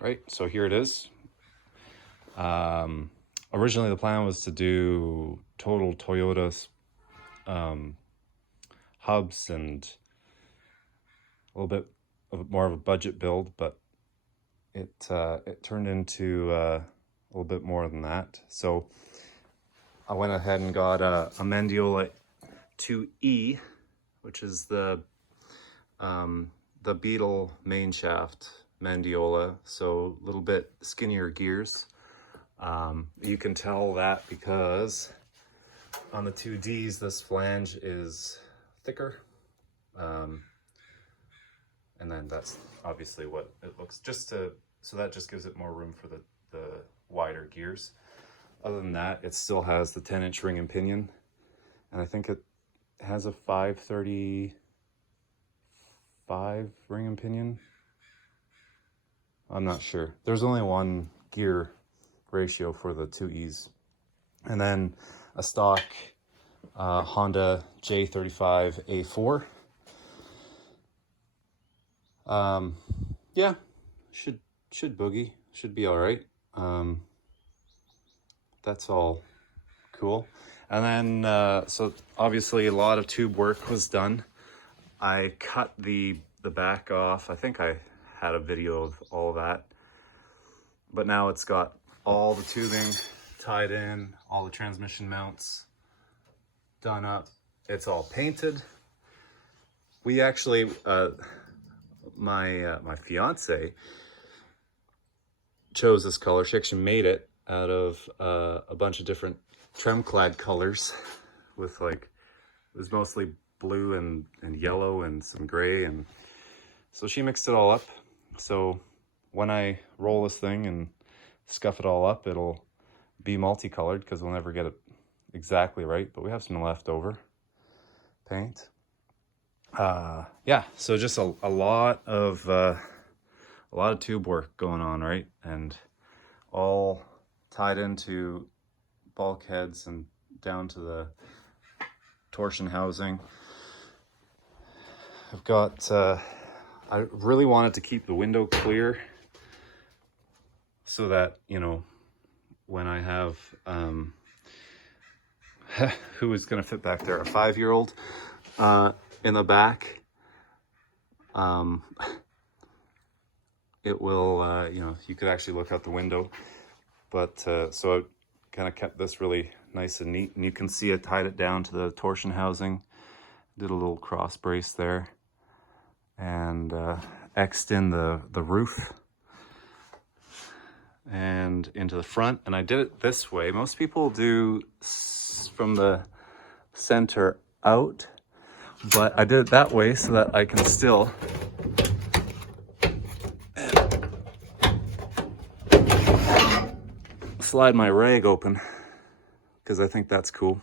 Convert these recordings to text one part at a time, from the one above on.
right? So here it is. Originally the plan was to do total Toyota's hubs and a little bit more of a budget build, but it turned into a little bit more than that. So I went ahead and got a Mendeola 2E, which is the Beetle main shaft Mendeola, so a little bit skinnier gears. You can tell that because on the 2Ds this flange is thicker, and then that's obviously what it looks, so that just gives it more room for the wider gears. Other than that, it still has the 10-inch ring and pinion, and I think it has a 535 ring and pinion. I'm not sure. There's only one gear ratio for the 2Es. And then a stock Honda J35A4. Yeah, should boogie, should be all right. That's all cool. And then, so obviously a lot of tube work was done. I cut the back off. I think I had a video of all that. But now it's got all the tubing tied in, all the transmission mounts done up. It's all painted. We actually, my fiance chose this color. She actually made it out of a bunch of different trim-clad colors with it was mostly blue and yellow and some gray, and so she mixed it all up. So when I roll this thing and scuff it all up, it'll be multicolored because we'll never get it exactly right, but we have some leftover paint. Yeah, so just a lot of tube work going on, right? And all tied into bulkheads and down to the torsion housing. I've got, I really wanted to keep the window clear so that, you know, when I have, who is going to fit back there? A 5-year-old in the back. It will, you know, you could actually look out the window. But so I kind of kept this really nice and neat. And you can see I tied it down to the torsion housing. Did a little cross brace there. And X'd in the roof and into the front. And I did it this way. Most people do from the center out, but I did it that way so that I can still slide my rag open, because I think that's cool.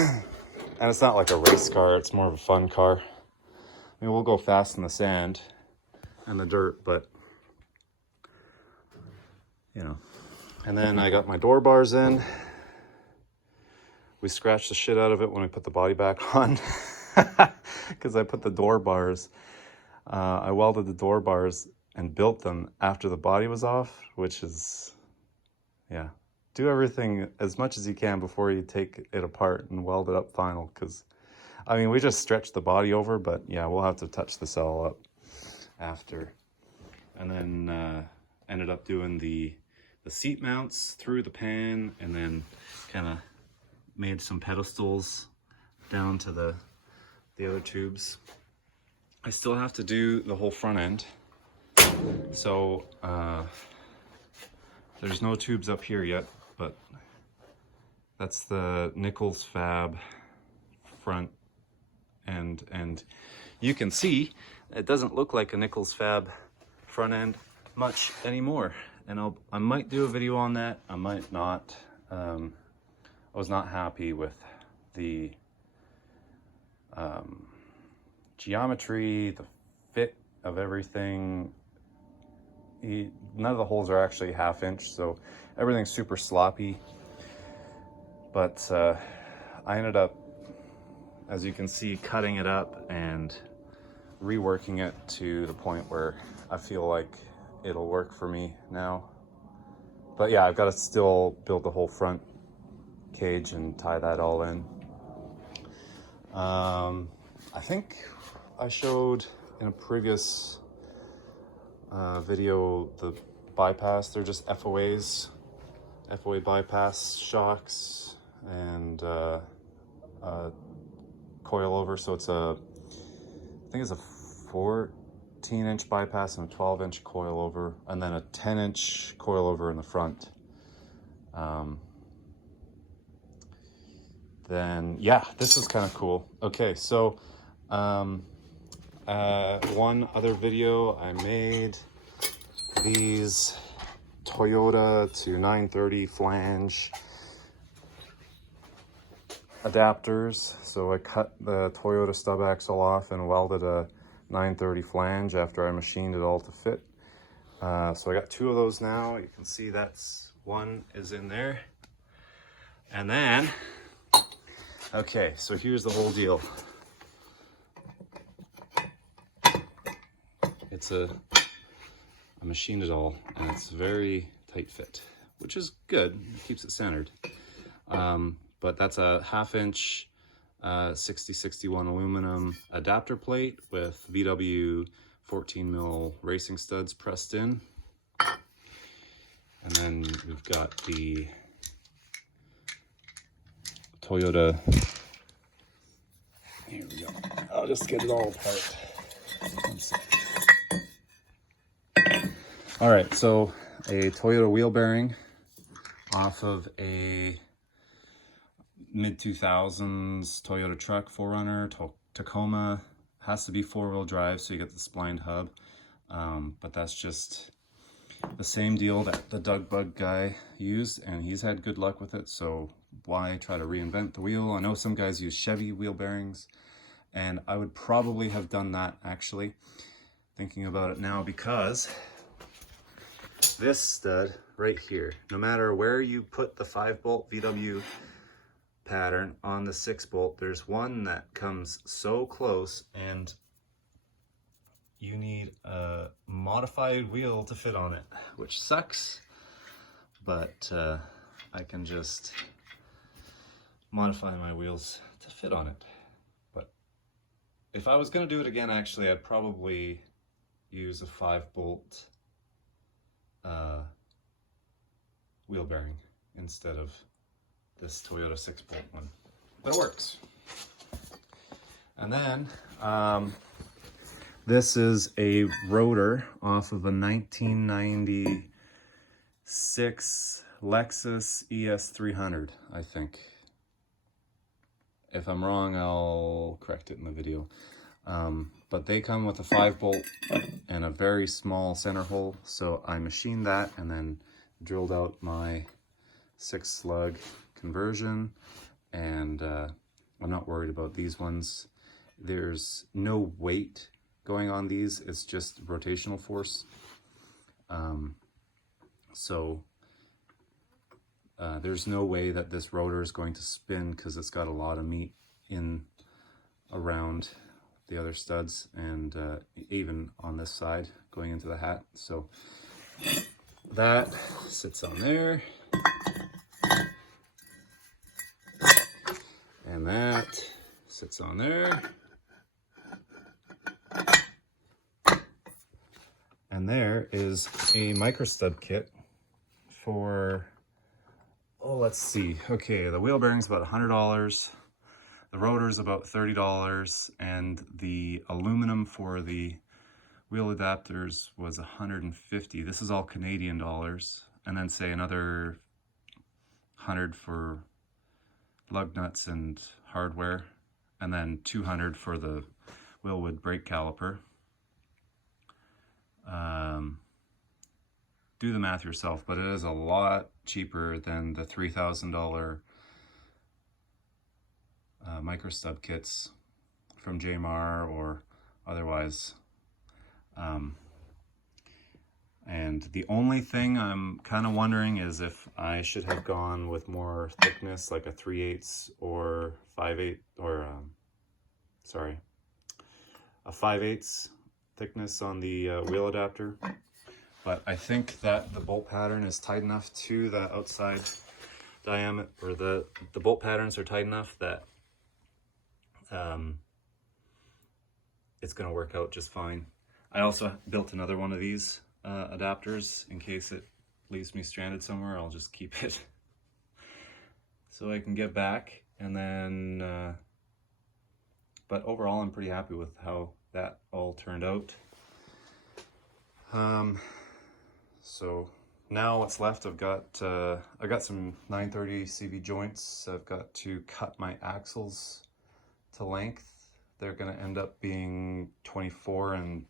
And it's not like a race car, it's more of a fun car. I mean, we'll go fast in the sand and the dirt, but you know. And then I got my door bars in. We scratched the shit out of it when we put the body back on, because I put the door bars, I welded the door bars and built them after the body was off, which is, yeah. Do everything as much as you can before you take it apart and weld it up final, because I mean, we just stretched the body over, but yeah, we'll have to touch this all up after. And then ended up doing the seat mounts through the pan, and then kind of made some pedestals down to the other tubes. I still have to do the whole front end. So there's no tubes up here yet, but that's the Nichols Fab front end, and you can see it doesn't look like a Nichols Fab front end much anymore. And I might do a video on that, I might not. I was not happy with the geometry, the fit of everything. None of the holes are actually 1/2 inch, so everything's super sloppy. But I ended up, as you can see, cutting it up and reworking it to the point where I feel like it'll work for me now. But yeah, I've got to still build the whole front cage and tie that all in. I think I showed in a previous video the bypass. They're just FOAs, FOA bypass shocks, and coilover. So it's I think it's a 14-inch bypass and a 12-inch coilover, and then a 10-inch coilover in the front. Then yeah, this is kind of cool. Okay, so one other video I made, these Toyota to 930 flange adapters. So I cut the Toyota stub axle off and welded a 930 flange after I machined it all to fit. So I got 2 of those now. You can see that's one is in there. And then, okay, so here's the whole deal. I machined it all, and it's very tight fit, which is good. It keeps it centered. But that's a 1/2-inch 6061 aluminum adapter plate with VW 14 mil racing studs pressed in. And then we've got the Toyota. Here we go. I'll just get it all apart. All right, so a Toyota wheel bearing off of a mid-2000s Toyota truck, 4Runner, Tacoma. Has to be 4-wheel drive, so you get the splined hub. But that's just the same deal that the Doug Bug guy used, and he's had good luck with it, so why try to reinvent the wheel? I know some guys use Chevy wheel bearings, and I would probably have done that, actually, thinking about it now, because this stud right here, no matter where you put the 5-bolt VW pattern on the 6-bolt, there's one that comes so close, and you need a modified wheel to fit on it, which sucks, but I can just modify my wheels to fit on it. But if I was going to do it again, actually, I'd probably use a 5-bolt wheel bearing instead of this Toyota 6-bolt one, but it works. And then this is a rotor off of a 1996 Lexus ES300, I think. If I'm wrong, I'll correct it in the video. But they come with a 5-bolt and a very small center hole, so I machined that and then drilled out my 6-slug conversion, and I'm not worried about these ones. There's no weight going on these, it's just rotational force. So there's no way that this rotor is going to spin because it's got a lot of meat in around the other studs, and even on this side going into the hat. So that sits on there, and that sits on there, and there is a micro stud kit for, oh, let's see, okay, the wheel bearing's about $100, the rotor's about $30, and the aluminum for the wheel adapters was $150. This is all Canadian dollars, and then say another $100 for lug nuts and hardware, and then $200 for the Willwood brake caliper. Do the math yourself, but it is a lot cheaper than the $3,000 micro stub kits from JMR or otherwise. And the only thing I'm kind of wondering is if I should have gone with more thickness, like a 3/8 or 5/8, or a 5/8 thickness on the wheel adapter. But I think that the bolt pattern is tight enough to the outside diameter, or the bolt patterns are tight enough that it's going to work out just fine. I also built another one of these adapters in case it leaves me stranded somewhere. I'll just keep it so I can get back. And then, but overall, I'm pretty happy with how that all turned out. So now what's left, I got some 930 CV joints. I've got to cut my axles to length. They're going to end up being 24 and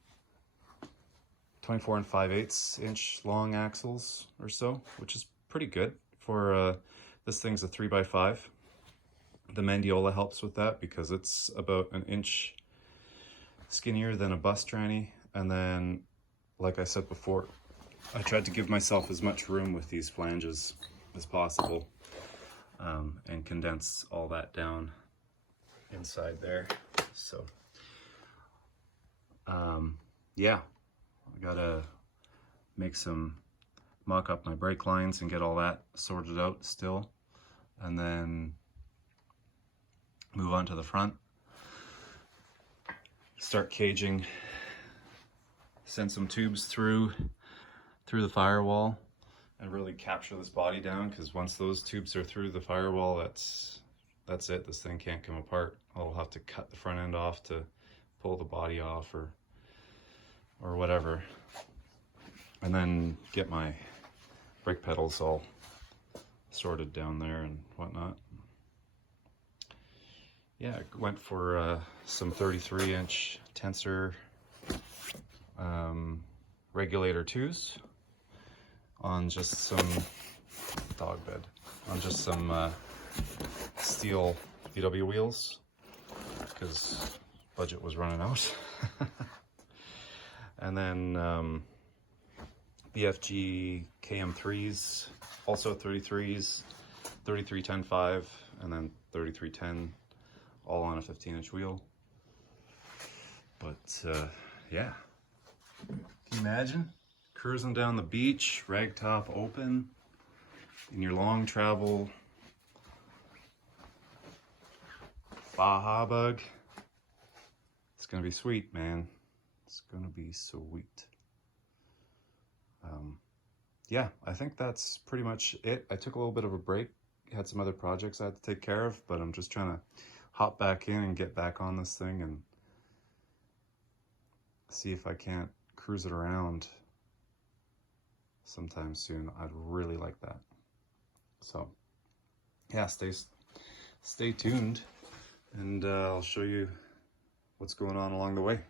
5/8 inch long axles or so, which is pretty good for this thing's a 3x5. The Mendeola helps with that because it's about an inch skinnier than a bus tranny. And then, like I said before, I tried to give myself as much room with these flanges as possible, and condense all that down inside there. So yeah, I gotta mock up my brake lines and get all that sorted out still, and then move on to the front, start caging, send some tubes through the firewall and really capture this body down, because once those tubes are through the firewall, that's it. This thing can't come apart. I'll have to cut the front end off to pull the body off or whatever, and then get my brake pedals all sorted down there and whatnot. Yeah, I went for some 33-inch tensor regulator 2s on just some steel VW wheels, because budget was running out. And then BFG KM3s, also 33s, 3310-5, and then 3310, all on a 15-inch wheel. But yeah, can you imagine cruising down the beach, ragtop open, in your long travel Baja bug? It's gonna be sweet, man. It's gonna be sweet. Yeah, I think that's pretty much it. I took a little bit of a break, had some other projects I had to take care of, but I'm just trying to hop back in and get back on this thing and see if I can't cruise it around sometime soon. I'd really like that. So yeah, stay tuned, and I'll show you what's going on along the way.